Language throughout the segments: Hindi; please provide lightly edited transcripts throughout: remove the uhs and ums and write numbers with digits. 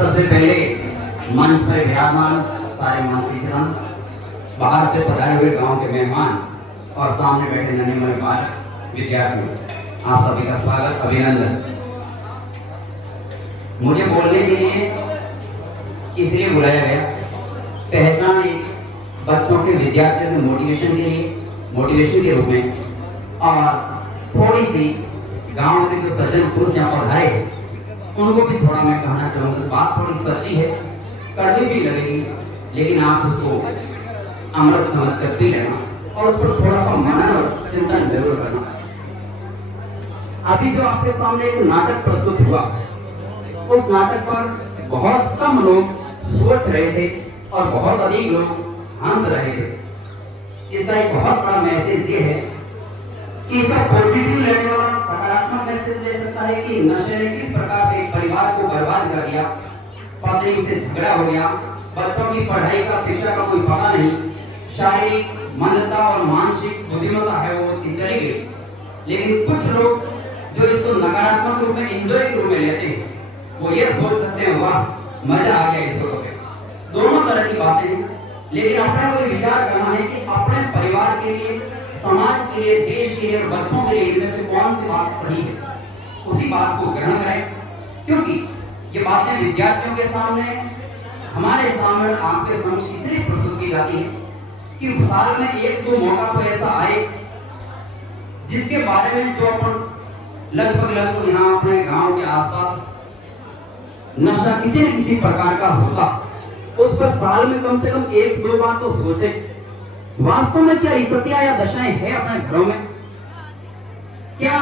सबसे पहले मंच पर विराजमान सारे मंत्रीजन, बाहर से पधारे हुए गांव के मेहमान और सामने बैठे नन्हे मुन्ने बालक विद्यार्थी, आप सभी का स्वागत, अभिनंदन। मुझे बोलने के लिए इसलिए बुलाया गया, पहचान एक बच्चों के विद्यार्थियों के मोटिवेशन के रूप में, और थोड़ी सी गांव के जो सज्जन पुरुष यहाँ पधारे उनको भी थोड़ा मैं कहना चाहूँगा। बात थोड़ी सच्ची है, कड़वी भी लगेगी, लेकिन आप उसको अमृत समझ कर पी लेना और उस पर थोड़ा सा मनन और चिंतन जरूर करना। अभी जो आपके सामने एक नाटक प्रस्तुत हुआ, उस नाटक पर बहुत कम लोग सोच रहे थे और बहुत अधिक लोग हंस रहे थे। इसका एक बहुत बड़ा मैसेज ये है कि इसका पॉजिटिव लेने वाला सकारात्मक मैसेज दे सकता है कि नशे ने किस प्रकार एक परिवार को बर्बाद कर दिया, पत्नी से झगड़ा हो गया, बच्चों की पढ़ाई का शिक्षा का कोई पता नहीं, शारीरिक मंदता और मानसिक बुद्धिमत्ता है वो चली गई। लेकिन कुछ लोग जो इसको नकारात्मक रूप में एंजॉय के रूप में लेते हैं, वो ये सोच सकते हैं वाह मजा आ गया इसको। दोनों तरह की बातें हैं, लेकिन अपने को विचार करना है कि अपने परिवार के लिए, समाज के लिए, देश के लिए और बच्चों के लिए इनमें से कौन सी बात सही है, उसी बात को ग्रहण करें। क्योंकि ये बातें विद्यार्थियों के सामने, हमारे सामने, आपके समक्ष इसलिए प्रस्तुत की जाती है कि साल में एक दो मौका तो ऐसा आए जिसके बारे में जो अपन लगभग यहाँ अपने गांव के आसपास नशा किसी न किसी प्रकार का होता, उस पर साल में कम से कम एक दो बार तो सोचे वास्तव में क्या स्थितियां या दशाएं हैं अपने घरों में। क्या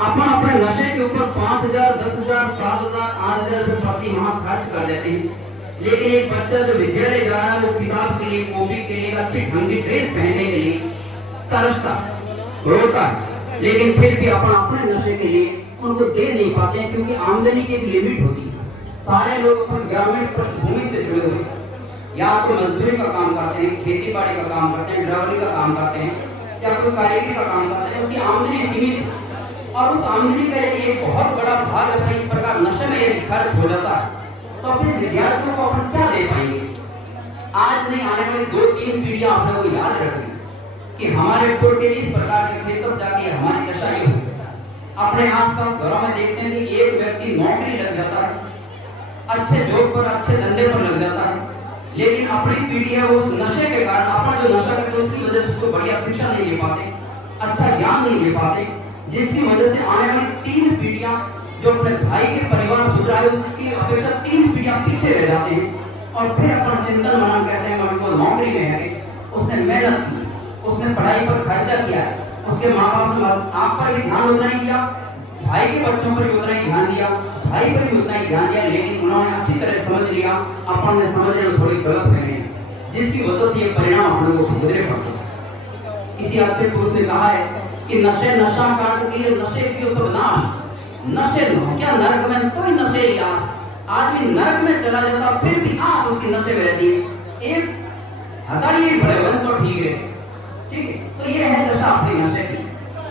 अपन अपने नशे के ऊपर 5,000, 10,000, 7,000, 8,000 रुपए प्रति माह खर्च कर देते हैं, लेकिन एक बच्चा जो विद्यालय जा रहा है वो किताब के लिए, कॉपी के लिए, अच्छी ढंग की ड्रेस पहनने के लिए तरसता, रोता है, लेकिन फिर भी अपन अपने नशे के लिए उनको दे नहीं पाते हैं, क्योंकि आमदनी की एक लिमिट होती है। सारे लोग अपन ग्रामीण पृष्ठभूमि से जुड़े हुए, या तो मजदूरी का काम करते हैं, खेती बाड़ी का काम करते हैं, ड्राइवरी का काम करते हैं, या कोई कारीगरी का काम करते हैं, उसकी आमदनी सीमित है और उस आमदनी का यदि एक बहुत बड़ा भाग अपना इस प्रकार नशे में यदि खर्च हो जाता है, तो अपने विद्यार्थियों को अपन क्या दे पाएंगे। आज नहीं, आने वाली 2-3 पीढ़ियां अपने को याद रखेंगे कि हमारे पूर्व के इस प्रकार के खेतों जाके हमारी दशा ये हुई। अपने आसपास घरों में देखते हैं कि एक व्यक्ति नौकरी लग जाता है, अच्छे जॉब पर, अच्छे धंधे पर लग जाता है, लेकिन अपनी पीढ़ी है वो उस नशे के कारण, अपना जो नशा करते हैं उसकी वजह से उसको बढ़िया शिक्षा नहीं दे पाते, अच्छा ज्ञान नहीं दे पाते, जिसकी वजह से आने वाली 3 पीढ़ियां जो अपने भाई के परिवार सुधरा है उसकी अपेक्षा 3 पीढ़ियां पीछे रह जाते हैं। और फिर अपना चिंतन मनन कहते हैं कि नौकरी में है, उसने मेहनत की, उसने पढ़ाई पर खर्चा किया, उसके माँ बाप ने आप पर भी ध्यान उतना ही दिया, भाई के बच्चों पर भी उतना ही ध्यान दिया, भाई पर भी उतना ही ध्यान दिया, लेकिन उन्होंने अच्छी तरह समझ लिया, अपन ने समझने में थोड़ी गलत रहे, जिसकी वजह से ये परिणाम अपन लोगों को भुगतने पड़ते। इसी अच्छे पुरुष ने कहा है कि नशे नशा काट के नशे की सब नाश, नशे क्या नरक में कोई नशे की आस, आदमी नरक में चला जाता फिर भी आस उसकी नशे में रहती है। एक हटाइए बड़े वन तो ठीक है, ठीक है, तो ये है दशा अपनी नशे की।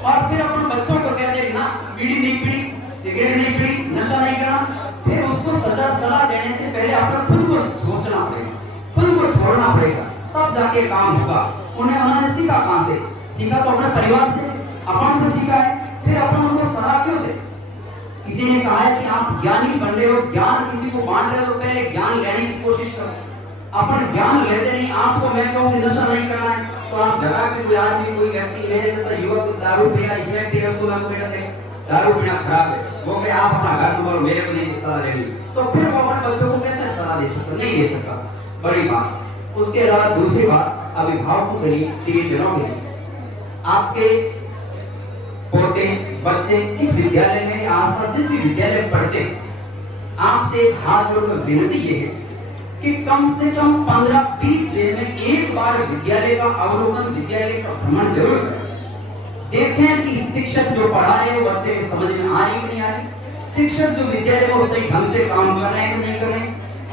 और फिर अपन बच्चों को कहते हैं ना बीड़ी नहीं पीड़ी, सिगरेट नहीं पीड़ी, नशा नहीं करना, फिर उसको सजा सलाह देने से पहले आपको खुद को सोचना पड़ेगा, खुद को छोड़ना पड़ेगा, तब जाके काम होगा। उन्होंने सीखा कहां से? सीखा तो अपने परिवार से, अपन से सीखा है, फिर अपन उनको सलाह क्यों दे? किसी ने कहा है कि आप ज्ञानी बन रहे हो, ज्ञान किसी को बांट रहे हो, तो पहले ज्ञान लेने की कोशिश करो। अपन ज्ञान लेते नहीं, आपको मैं कहूँ नशा नहीं करना है, तो आप जगह से कोई आदमी, कोई व्यक्ति मेरे जैसा युवक दारू पिया, इसमें पिया, उसको मैं बेटा देख दारू पीना खराब है, वो मैं आप अपना घर संभालो, मेरे को नहीं सलाह लेनी, तो फिर वो अपने बच्चों को कैसे सलाह दे सकता? नहीं दे सकता, बड़ी बात। उसके अलावा दूसरी बात, अभिभावकों के लिए, प्रियजनों के लिए, आपके पोते बच्चे इस विद्यालय में आसपास जिस भी विद्यालय में पढ़ते, आपसे हाथ जोड़कर विनती ये है कि कम से कम 15-20 दिन में एक बार विद्यालय का अवलोकन, विद्यालय का भ्रमण जरूर करें। देखें कि शिक्षक जो पढ़ा रहे हैं वो बच्चे के समझ में आ रही है नहीं आ रही, शिक्षक जो विद्यालय को सही ढंग से काम कर रहे हैं नहीं कर रहे,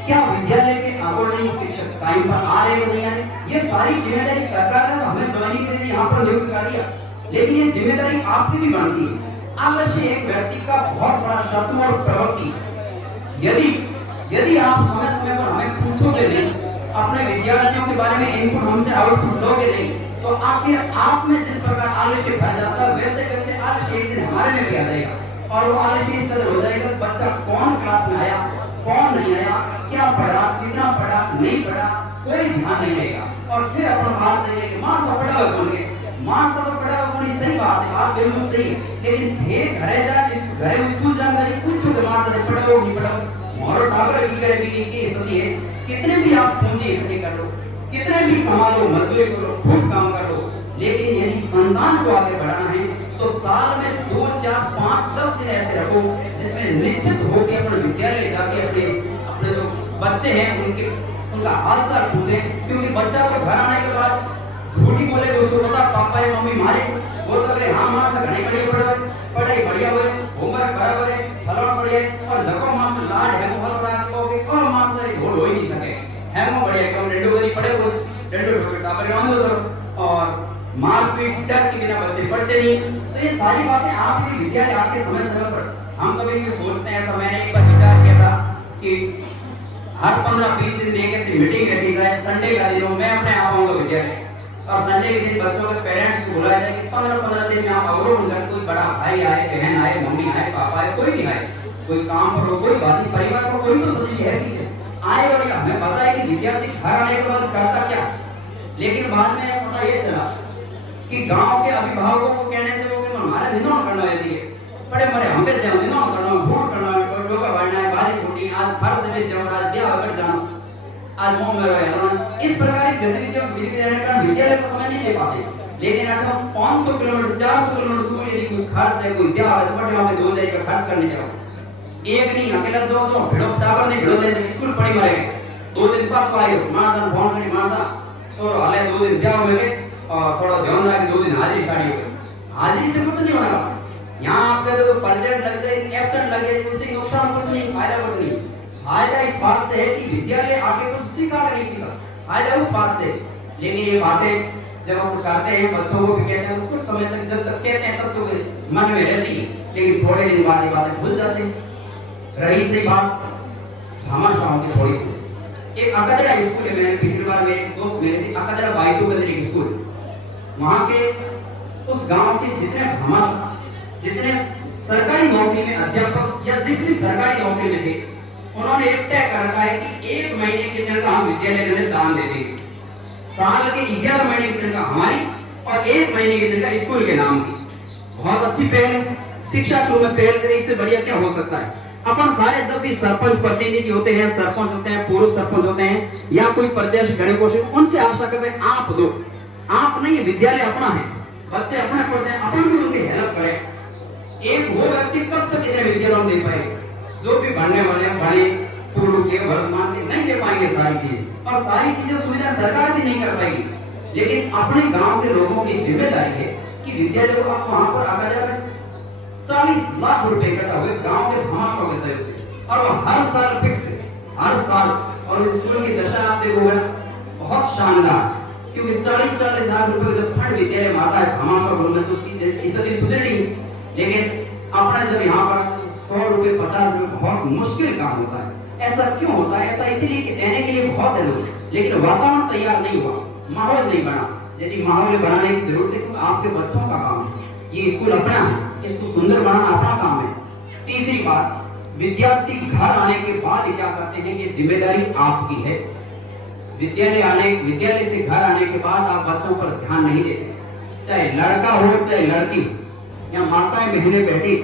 क्या विद्यालय के अकॉर्डिंग शिक्षक टाइम पर आ रहे हो नहीं आ रहे। ये सारी जिम्मेदारी सरकार ने हमें ज्वाइनिंग के लिए यहाँ पर नियुक्त कर दिया, लेकिन ये जिम्मेदारी आपकी भी बनती है। अवश्य एक व्यक्ति का बहुत बड़ा शत्रु और प्रवृत्ति, यदि यदि आप समय समय पर हमें पूछोगे नहीं, अपने विद्यार्थियों के बारे में इनपुट हमसे आउटपुट लोगे नहीं, तो आखिर आप में जिस प्रकार आलस्य भर जाता है, वैसे वैसे आलस्य एक दिन हमारे में भी आ जाएगा। और वो आलस्य इस कदर हो जाएगा, बच्चा कौन क्लास में आया, कौन नहीं आया, क्या पढ़ा, कितना पढ़ा, नहीं पढ़ा, कोई ध्यान नहीं रहेगा। और फिर अपन बात सही है कि मां सा पढ़ा हुआ बोल के, मां सा तो पढ़ा हुआ बोली, सही बात है, आप बिल्कुल सही है। लेकिन फिर घरे जा, घरे स्कूल जाकर पूछो कि मां से पढ़ा हो नहीं पढ़ा, मोरो टावर की करे की स्थिति है। कितने भी आप पूंजी इकट्ठी कर लो, कितने भी कमा लो, मजदूरी करो, खूब काम कर लो, लेकिन यदि संतान को आगे बढ़ाना है तो साल में 2, 4, 5, 10 दिन ऐसे रखो जिसमें निश्चित हो कि अपने विद्यालय जाके अपने जो बच्चे हैं उनका हाल चाल पूछे। क्योंकि बच्चा तो घर आने के बाद झूठी बोले, उसको पता पापा या मम्मी मारे, वो तो हाँ मार से घड़ी बढ़िया पढ़ाई बढ़िया हुए, होमवर्क बराबर है, फलवा बढ़िया, और जको मार से लाड है वो फलवा रखोगे और मार से ढोल हो ही नहीं सके है वो बढ़िया। क्यों डंडो गरी पड़े वो डंडो टाबर रांधो करो, और मारपीट डर के बिना बच्चे पढ़ते नहीं। तो ये सारी बातें आपके विद्यालय आपके समय समय पर हम कभी भी सोचते हैं। तो मैंने एक बार विचार किया था कि हर 15-20 दिन एक ऐसी मीटिंग रखी जाए, संडे का दिन मैं अपने आप आऊंगा विद्यालय, और संडे के दिन बच्चों के पेरेंट्स को बुलाया जाए कि 15-15 दिन में आप अवरोध कर, कोई बड़ा भाई आए, बहन आए, मम्मी आए, पापा आए, कोई भी आए, कोई काम पर हो, कोई बात नहीं, परिवार को कोई तो सदस्य है पीछे आए। और हमें पता है कि विद्यार्थी घर आने के बाद करता क्या, लेकिन बाद में पता ये चला कि गांव के अभिभावकों को कहने से वो कि हमारे दिनों करना है, बड़े बड़े हम पे जाओ, दिनों करना, भूट करना, डोका बढ़ना है, बाजी फूटी, आज फर्ज में जाओ, आज ब्याह कर जाओ, आज मोह में रहो। इस प्रकार की गतिविधियों का विद्यालय को समय नहीं दे पाते। लेकिन अगर हम 500 किलोमीटर 400 किलोमीटर दूर यदि कोई खर्च है, कोई ब्याह है, तो बड़े वहां पे 2 हजार का खर्च करने जाओ, एक नहीं अकेला दो भिड़ो टावर नहीं भिड़ो दे स्कूल पढ़ी मरे 2 दिन पास आयो मारदा फोन करी मारदा तो हाले 2 दिन ब्याह हो गए, और थोड़ा ध्यान रख 2 दिन हाजिरी साड़ी हो गई। हाजिरी से कुछ नहीं होना, यहाँ आपके जो परसेंट लग जाए, एब्सेंट लग जाए, उससे नुकसान कुछ नहीं, फायदा कुछ नहीं। फायदा इस बात से है कि विद्यालय आगे कुछ सीखा नहीं सीखा, फायदा उस बात से। लेकिन ये बातें जब हम करते हैं, बच्चों को भी कहते हैं, कुछ समय तक जब तक कहते हैं तब तो मन में रहती है, लेकिन थोड़े दिन बाद ये बातें भूल जाते हैं। रही से बात भामाशाह की थोड़ी सी, एक अकजरा स्कूल है, मैंने पिछली बार मेरे दोस्त मेरे थे अकजरा बाइटू बदरी स्कूल, वहां के उस गांव के जितने भामाशाह, जितने सरकारी नौकरी में अध्यापक या जिस भी सरकारी नौकरी में थे, उन्होंने एक तय कर रखा है कि 1 महीने के तनख्वाह हम विद्यालय में दान दे देंगे। साल के 11 महीने की तनख्वाह हमारी और 1 महीने की तनख्वाह स्कूल के नाम की। बहुत अच्छी पहल है, शिक्षा शुरू में पहल करें, इससे बढ़िया क्या हो सकता है। अपन सारे जब भी सरपंच प्रतिनिधि होते हैं, सरपंच होते हैं, पूर्व सरपंच होते हैं, या कोई प्रदेश गणकोष, उनसे आशा करते हैं आप दो, आप नहीं, विद्यालय अपना है, बच्चे अपने पढ़ते हैं, अपन भी उनकी हेल्प करें। एक वो व्यक्ति कब तक इतने विद्यालयों में दे पाएगा, जो भी बढ़ने वाले बड़े पूर्व के वर्तमान के नहीं दे पाएंगे सारी चीज, और सारी चीजें सुविधा सरकार भी नहीं कर पाएगी। लेकिन अपने गांव के लोगों की जिम्मेदारी है कि विद्यालय को आप वहां पर आगा जाए 40 लाख रुपए इकट्ठा हुए गांव के भामाशाह के सहयोग से, और वो हर साल फिक्स है, हर साल। और स्कूल की दशा आप देखोगे बहुत शानदार, क्योंकि 40-40 लाख रुपए जब फंड विद्यालय में आता है भामाशाह में, तो उसकी स्थिति सुधरेगी। लेकिन अपना जब यहाँ पर 100 रुपए 50 रुपए बहुत मुश्किल काम होता है। ऐसा क्यों होता है? ऐसा इसलिए कि देने के लिए बहुत है लोग, लेकिन वातावरण तैयार नहीं हुआ, माहौल नहीं बना। यदि माहौल बनाने की जरूरत है तो आपके बच्चों का काम है, ये स्कूल अपना है, इसको सुंदर बनाना अपना काम है। तीसरी बात, विद्यार्थी घर आने के बाद क्या करते हैं, ये जिम्मेदारी आपकी है। विद्यालय से घर आने के बाद आप बच्चों पर ध्यान नहीं देते, चाहे लड़का हो चाहे लड़की, या माताएं बहनें बैठी,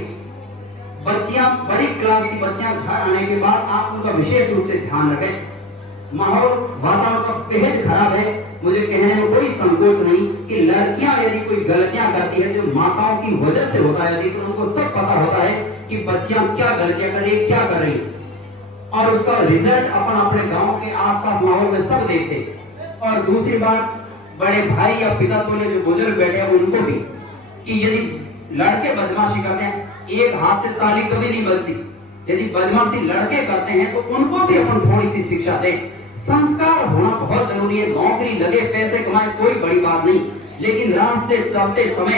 बच्चियां बड़ी क्लास की बच्चियां घर आने के बाद आप उनका विशेष रूप से ध्यान रखें। माहौल वातावरण का बेहद खराब है, मुझे कहने में कोई संकोच नहीं कि लड़कियां यदि कोई गलतियां करती है जो माताओं की वजह से होता है, तो उनको सब पता होता है कि बच्चियां क्या गलतियां कर रही है, क्या कर रही है, और उसका रिजल्ट अपन अपने गांव के आसपास माहौल में सब देखते। और दूसरी बात, बड़े भाई या पिता तो जो बुजुर्ग बैठे हैं उनको भी, कि यदि लड़के बदमाशी करते हैं, एक हाथ से ताली कभी नहीं बजती, यदि बदमाशी लड़के करते हैं तो उनको भी अपन थोड़ी सी शिक्षा दें। संस्कार होना बहुत जरूरी है। नौकरी लगे, पैसे कमाए, कोई बड़ी बात नहीं, लेकिन रास्ते चलते समय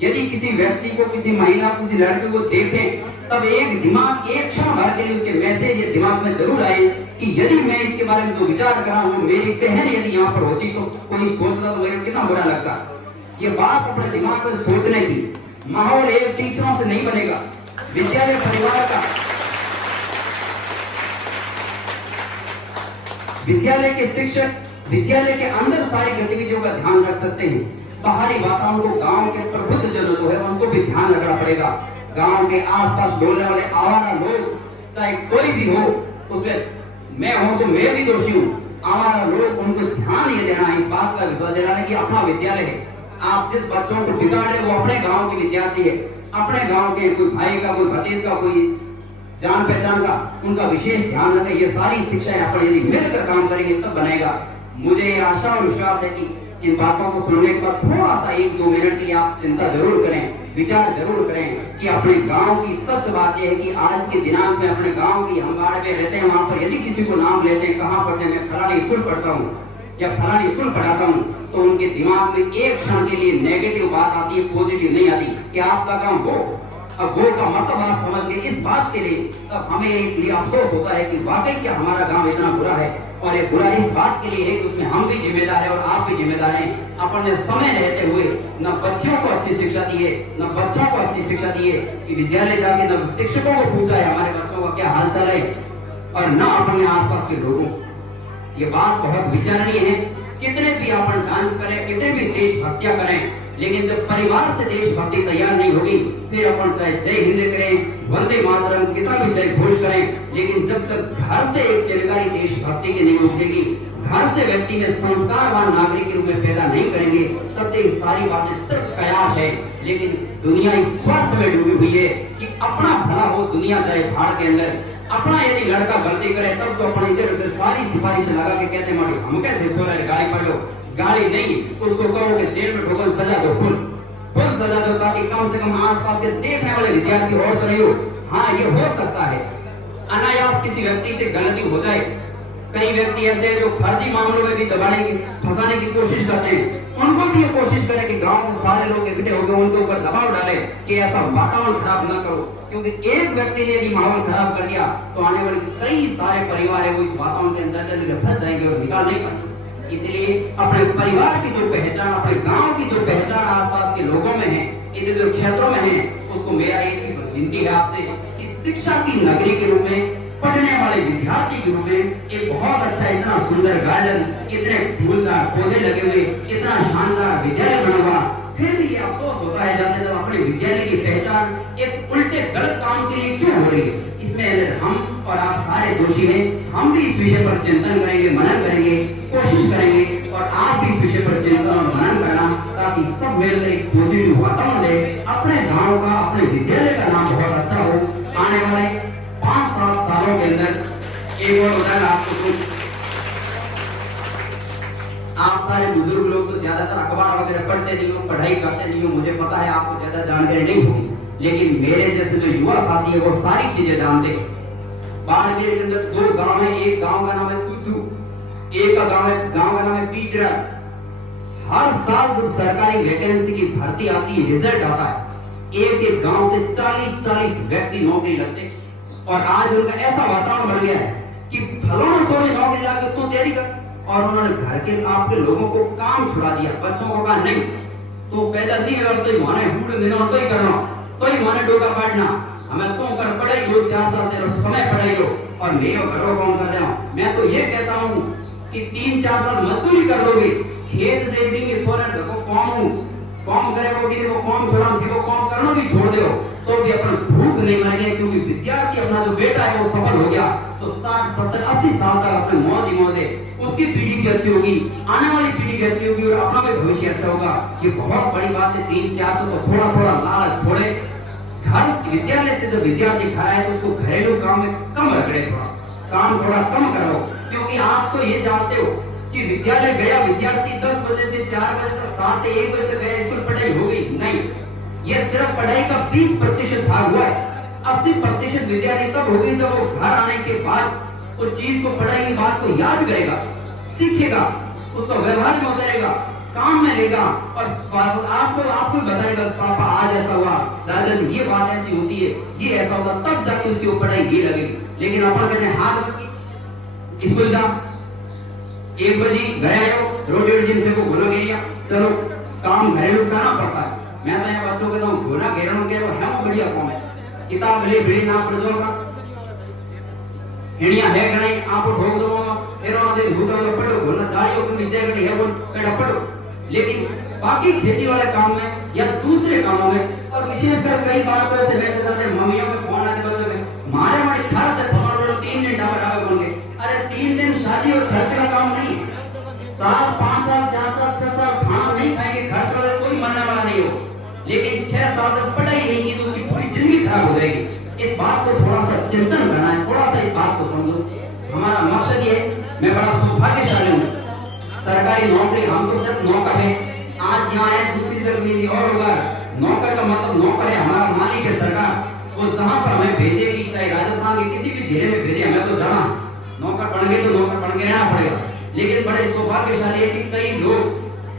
यदि किसी व्यक्ति को, किसी महिला, किसी लड़के को देखें तब एक दिमाग एक क्षण भर के लिए उसके मैसेज ये दिमाग में जरूर आए कि यदि मैं इसके बारे में जो विचार कर रहा हूँ, मेरी बहन यदि यहाँ पर होती तो कोई सोचता तो मेरे कितना बुरा लगता। ये बात अपने दिमाग में सोचने की। माहौल एक टीचरों से नहीं बनेगा, विद्यालय परिवार का, विद्यालय के शिक्षक विद्यालय के अंदर सारी गतिविधियों का ध्यान रख सकते हैं। बाहरी वातावरण को गांव के प्रबुद्ध जन जो है उनको भी ध्यान रखना पड़ेगा। गांव के आसपास बोलने वाले आवारा लोग, चाहे कोई भी हो, उसमें मैं हूं तो मैं भी दोषी हूं, आवारा लोग, उनको ध्यान ये देना है, इस बात का विश्वास दिलाना कि अपना विद्यालय है। आप जिस बच्चों को बिगाड़ रहे वो अपने गांव के विद्यार्थी है, अपने गांव के, कोई भाई का, कोई भतीज का, कोई जान पहचान का, उनका विशेष ध्यान रखें। ये सारी शिक्षा यहाँ पर यदि मिलकर काम करेंगे तब बनेगा। मुझे आशा और विश्वास है कि इन बातों को सुनने के बाद थोड़ा सा 1-2 मिनट की आप चिंता जरूर करें, विचार जरूर करें कि अपने गांव की सच बात यह है कि आज के दिनांक में अपने गांव की, हम बाहर में रहते हैं, वहां पर यदि किसी को नाम लेते हैं, कहाँ पढ़ते हैं, मैं फलानी स्कूल पढ़ता हूँ या फलानी स्कूल पढ़ाता हूँ, तो उनके दिमाग में एक क्षण के लिए नेगेटिव बात आती है, पॉजिटिव नहीं आती कि आपका काम वो। अब वो का मतलब आप समझ गए इस बात के लिए, तब हमें ये अफसोस होता है कि वाकई क्या हमारा गांव इतना बुरा है। और ये बुरा इस बात के लिए है कि उसमें हम भी जिम्मेदार हैं और आप भी जिम्मेदार हैं। अपने समय रहते हुए न बच्चों को अच्छी शिक्षा दी है, न बच्चों को अच्छी शिक्षा दी है कि विद्यालय जाके न शिक्षकों को पूछा है हमारे बच्चों का क्या हालचाल है, और न अपने आसपास के लोगों। ये बात बहुत विचारणीय है। कितने भी अपन डांस करें, कितने भी देशभक्तियां करें, लेकिन जब परिवार से देशभक्ति तैयार नहीं होगी, फिर अपन चाहे जय हिंद करें, वंदे मातरम, कितना भी जय घोष करें, लेकिन जब तक घर से एक चिंगारी देशभक्ति की नहीं उठेगी, घर से व्यक्ति में संस्कारवान नागरिक के रूप में पैदा नहीं करेंगे, तब तक सारी बातें सिर्फ कयास है। लेकिन दुनिया इस स्वार्थ में डूबी हुई है कि अपना भला हो, दुनिया जाए भाड़ के अंदर। अपना यदि लड़का गलती करे तब तो अपने इधर उधर सारी सिफारिश लगा के कहते मारो हम कैसे सो रहे, गाड़ी पढ़ो, गाड़ी नहीं, उसको कहो कि जेल में ठोकर सजा दो, फुल सजा दो, ताकि कम से कम आसपास से देखने वाले विद्यार्थी और तो नहीं हो। हाँ, ये हो सकता है अनायास किसी व्यक्ति से गलती हो जाए। कई व्यक्ति ऐसे हैं जो फर्जी मामलों में भी दबाने की, फंसाने की कोशिश करते हैं। उनको भी ये कोशिश करें कि गांव के सारे लोग इकट्ठे होकर उनके ऊपर दबाव डाले कि ऐसा वातावरण खराब न करो, क्योंकि एक व्यक्ति ने यदि माहौल खराब कर दिया तो आने वाले कई सारे परिवार है वो इस वातावरण के अंदर फंस जाएंगे और निकाल नहीं पाएंगे। इसलिए अपने परिवार की जो पहचान, अपने गांव की जो पहचान आसपास के लोगों में है, इन जो क्षेत्रों में है, उसको मेरा एक विनती है आपसे कि शिक्षा की नगरी के रूप में, पढ़ने वाले विद्यार्थी के रूप में एक बहुत अच्छा, इतना सुंदर गार्डन, इतने फूलदार पौधे लगे हुए, इतना शानदार विद्यालय बना हुआ, फिर भी ये अफसोस होता है जाते जब अपने विद्यालय की पहचान एक उल्टे गलत काम के लिए क्यों हो रही है। इसमें हम और आप सारे दोषी हैं। हम भी इस विषय पर चिंतन करेंगे, मनन करेंगे, कोशिश करेंगे, और आप भी इस विषय पर चिंतन और मनन करना, ताकि सब मिलकर एक पॉजिटिव वातावरण ले, अपने गाँव का, अपने विद्यालय का नाम बहुत अच्छा हो। आने वाले 5-7 सालों के अंदर एक और उदाहरण आपको दूं। आप सारे बुजुर्ग लोग तो ज्यादातर अखबार वगैरह पढ़ते नहीं हो, पढ़ाई करते नहीं हो, मुझे पता है आपको ज्यादा जानकारी नहीं होगी, लेकिन मेरे जैसे जो युवा साथी है वो सारी चीजें जानते हैं। बाड़मेर के अंदर 2 गांव है, एक गांव का नाम है कुतू, एक का गांव का नाम है पीचरा। हर साल जब सरकारी वैकेंसी की भर्ती आती है, रिजल्ट आता है, एक गांव से 40-40 व्यक्ति नौकरी लगते हैं। और आज उनका ऐसा वातावरण बन गया है कि फलाना थोड़ी नौकरी लाके तू तैयारी कर, और उन्होंने घर के आपके लोगों को काम छुड़ा दिया। बच्चों को कहा नहीं, तो पैदा दी और तो माने बूढ़ देना, तो ही करना, तो ही माने डोका काटना, हमें तो कर पढ़ाई लो, 4 साल से समय पढ़ाई लो, और मैं घरों काम कर रहा हूँ। मैं तो ये कहता हूँ कि 3-4 साल मजदूरी कर लोगे, खेत दे देंगे, सोलर देखो कौन करेगा, किसी को कौन छोड़ा, किसी को कौन करना भी छोड़ दो, तो भी अपन भूख नहीं मरेंगे, क्योंकि विद्यार्थी अपना जो बेटा है वो सफल हो गया तो 60-70-80 साल तक अपने मौज ही मौज है, उसकी पीढ़ी भी अच्छी होगी, आने वाली पीढ़ी भी अच्छी होगी, और अपना भी भविष्य अच्छा होगा। ये बहुत बड़ी बात है। 3-4 तो थोड़ा लालच छोड़े। घर विद्यालय से जब विद्यार्थी खा है तो उसको घरेलू काम में कम रगड़े, काम थोड़ा कम करो, क्योंकि आप तो ये जानते हो कि विद्यालय गया विद्यार्थी 10 बजे से 4 बजे तक, 7 से 1 बजे तक गया, स्कूल पढ़ाई हो गई नहीं। ये सिर्फ पढ़ाई का 20% भाग हुआ है। 80% विद्यार्थी तब होगी जब वो घर आने के बाद उस चीज को, पढ़ाई की बात को याद करेगा, सीखेगा, उसका व्यवहार में उतरेगा, काम में लेगा और आपको आपको बताएगा पापा आज ऐसा हुआ, दादाजी ये बात ऐसी होती है, ये ऐसा होगा, तब जाके उसकी वो पढ़ाई ये लगेगी। लेकिन अपन कहते हैं हाथ स्कूल जा 1 बजे घर आयो, रोटी जिनसे को गुना गिरिया, चलो काम घरेलू करना पड़ता है। मैं तो यहाँ बच्चों कहता हूँ गुना घेरणों के है वो बढ़िया काम है, किताब ले भेज ना पढ़ जो का हिणिया है गणे आप ठोक दो एरो दे भूतो तो पढ़ो गुना जाड़ियों को मिल जाएगा है वो कड़ा पढ़ो। लेकिन बाकी खेती वाले काम में या दूसरे कामों में और विशेषकर कई बार तो ऐसे बैठे जाते हैं मम्मियों का फोन आते बच्चों में मारे मारे 18 से 3 दिन डाबर बन गए। अरे 3 दिन शादी और खर्च का काम नहीं है, 7 5 साल 4 साल 6 साल खाना नहीं खाएंगे, खर्च वाला कोई मरने वाला नहीं हो, लेकिन 6 साल तक पढ़ाई नहीं की तो उसकी पूरी जिंदगी खराब हो जाएगी। इस बात को थोड़ा सा चिंतन करना है, थोड़ा सा इस बात को समझो। हमारा मकसद ये है, मैं बड़ा सौभाग्यशाली हूँ, सरकारी नौकरी हमको सिर्फ नौकर है। आज यहाँ है दूसरी जगह मिली और होगा, नौकर का मतलब नौकर है हमारा मालिक है सरकार, वो जहाँ पर हमें भेजेगी, चाहे राजस्थान के किसी भी जिले में भेजे, हमें तो जाना नौकर बन गए तो नौकर बन के रहना पड़ेगा। लेकिन बड़े सौभाग्यशाली है कि कई लोग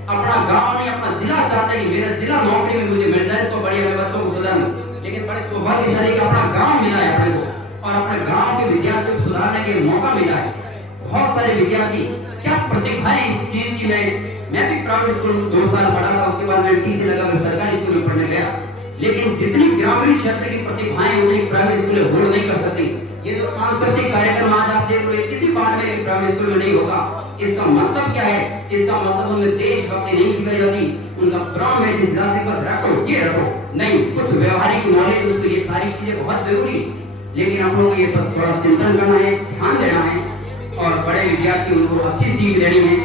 अपना गांव नहीं अपना जिला चाहते हैं कि मेरा जिला नौकरी में मुझे मिल जाए तो बढ़िया, मैं बच्चों को सुधारूं। लेकिन बड़े सौभाग्यशाली का अपना गांव मिला है अपने को और अपने गांव के विद्यार्थियों को सुधारने के मौका मिला है। बहुत सारे विद्यार्थी क्या प्रतिभा है इस चीज की। मैं भी प्राइवेट स्कूल में 2 साल पढ़ा था, उसके बाद मैं टीसी लगा कर सरकारी स्कूल में पढ़ने गया। लेकिन जितनी ग्रामीण क्षेत्र की प्रतिभाएं उन्हें प्राइवेट स्कूल में होल्ड नहीं कर सकती। ये जो सांस्कृतिक कार्यक्रम आज आप देख रहे हैं किसी बात में प्राइवेट स्कूल में नहीं होगा। इसका मतलब क्या है? इसका मतलब उनमें देशभक्ति नहीं सिखाई जाती, उनका भ्रम है जिस जाति पर रखो ये रखो नहीं, कुछ व्यवहारिक नॉलेज उसको ये सारी चीजें बहुत जरूरी। लेकिन आप लोगों को ये पर थोड़ा चिंतन करना है, ध्यान देना है और बड़े विद्यार्थी उनको अच्छी सीख देनी है,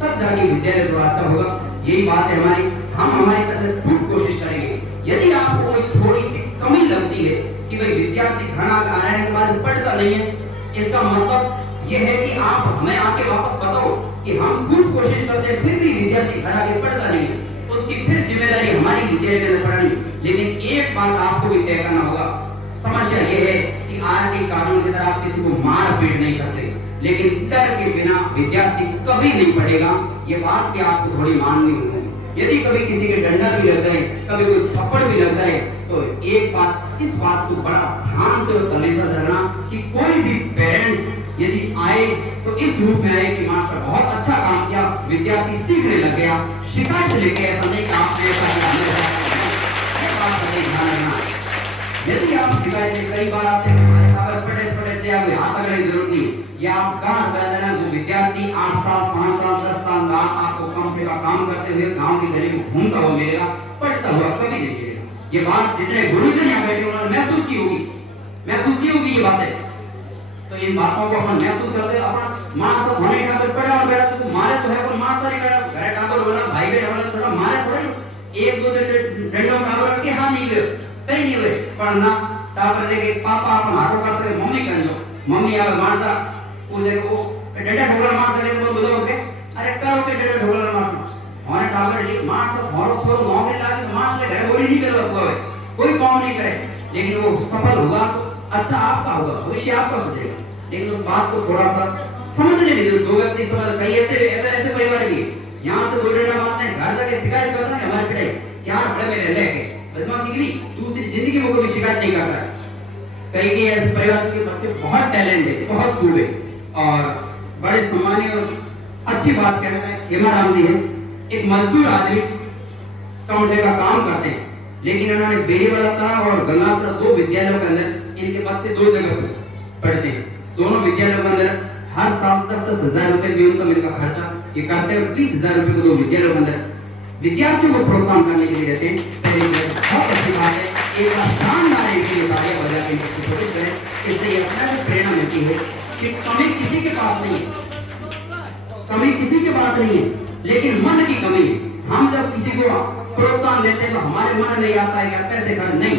तब जाके विद्यालय थोड़ा अच्छा होगा। यही बात है हमारी, हम हमारी तरफ से खूब कोशिश करेंगे। यदि आपको कोई थोड़ी सी कमी लगती है कि भाई विद्यार्थी घना आने के बाद पढ़ता नहीं है, इसका मतलब ये है कि आप हमें आके वापस बताओ कि हम खूब कोशिश करते हैं फिर भी विद्यार्थी घर आके पढ़ता नहीं है, उसकी फिर जिम्मेदारी हमारी विद्यालय में पढ़ानी। लेकिन एक बात आपको भी तय करना होगा, समस्या ये है कि आज के कानून के तरह आप किसी को मार पीट नहीं सकते, लेकिन डर के बिना विद्यार्थी कभी नहीं पढ़ेगा। ये बात भी आपको थोड़ी माननी होगी। यदि कभी किसी के डंडा भी लग जाए, कभी कोई थप्पड़ भी लग जाए, तो एक बात इस बात को बड़ा ध्यान से और हमेशा रखना कि कोई भी पेरेंट्स यदि आए तो इस रूप में आए कि मास्टर बहुत अच्छा काम किया, विद्यार्थी सीखने लग गया, शिकायत लेके ऐसा नहीं कि आपने ऐसा किया। बात ध्यान रखना, यदि आप शिकायत में कई बार आते हैं अगर पढ़े पढ़े से आप यहाँ तक नहीं जरूरत नहीं, या आप कहाँ कर देना जो विद्यार्थी 8 साल 5 साल 10 साल बाद आपको कंपनी का काम करते हुए गांव की गली में घूमता हुआ मिलेगा, पढ़ता हुआ कभी नहीं मिलेगा। ये बात जितने गुरुजन यहाँ बैठे उन्होंने महसूस की होगी ये बातें। तो इन बातों को अपन महसूस करते हैं। अपन मां सब होने का तो पढ़ा और बैठा तो मारे तो है, पर मां सारी करा घर टाबर बोला भाई बहन वाला थोड़ा मारे थोड़ा 1-2 दिन डंडों टाबर के हां नहीं हुए कहीं नहीं हुए पढ़ना टाबर देके पापा अपन हाथों कर से मम्मी कर लो, मम्मी आवे मारता पूछे को डंडा ढोला मार करे तो बोलो के अरे करो के डंडा ढोला मार होने टाबर ली मार सब हरो छोड़ नौकरी लागे तो मार से घर बोली नहीं करवा कोई कोई काम नहीं करे, लेकिन वो सफल होगा अच्छा आपका होगा, भविष्य आपका सोचेगा। लेकिन उस बात को थोड़ा सा समझने की जरूरत। 2 व्यक्ति समझ कई ऐसे परिवार भी यहाँ से 2 डंडा मारते हैं, घर जाके शिकायत करते हैं हमारे पिटाई सियार बड़े मेरे लेके बदमाशी की दूसरी जिंदगी में कोई शिकायत नहीं करता है। कई ऐसे परिवार के बच्चे बहुत टैलेंट है, बहुत खूब है और बड़े सम्मानीय और अच्छी बात कहना है। हेमाराम जी है एक मजदूर आदमी काउंटे का काम करते हैं, लेकिन उन्होंने बेरीवाला और गंगासरा 2 विद्यालयों के अंदर इनके बच्चे 2 जगह पर पढ़ते हैं। दोनों विद्यालयों के अंदर हर साल 10-10 हजार रुपए न्यूनतम इनका खर्चा ये करते हैं। 20 हजार रुपए को 2 विद्यालयों के अंदर विद्यार्थियों को प्रोत्साहन करने के लिए रहते हैं। पहले बहुत अच्छी बात है, एक बार शानदार इनके लिए तालियां बजा के इनकी कोशिश करें, इससे ये अपना भी प्रेरणा मिलती है कि कमी किसी के पास नहीं है, कमी किसी के पास नहीं है, लेकिन मन की कमी है। हम जब किसी को प्रोत्साहन देते हैं तो हमारे मन नहीं आता है कि कैसे कर नहीं,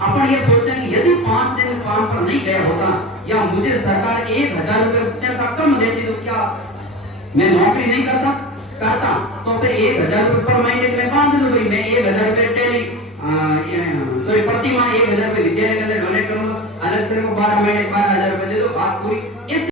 अपन ये सोचते हैं कि यदि 5 दिन काम पर नहीं गया होता या मुझे सरकार 1000 रुपए का कम देती तो क्या मैं नौकरी नहीं करता तो फिर 1000 रुपए पर महीने में बांध दो भाई, मैं 1000 रुपए प्रति माह 1000 रुपए विद्यालय के अंदर डोनेट करूंगा, अलग से 12 महीने 12,000 रुपए दे दो, बात पूरी।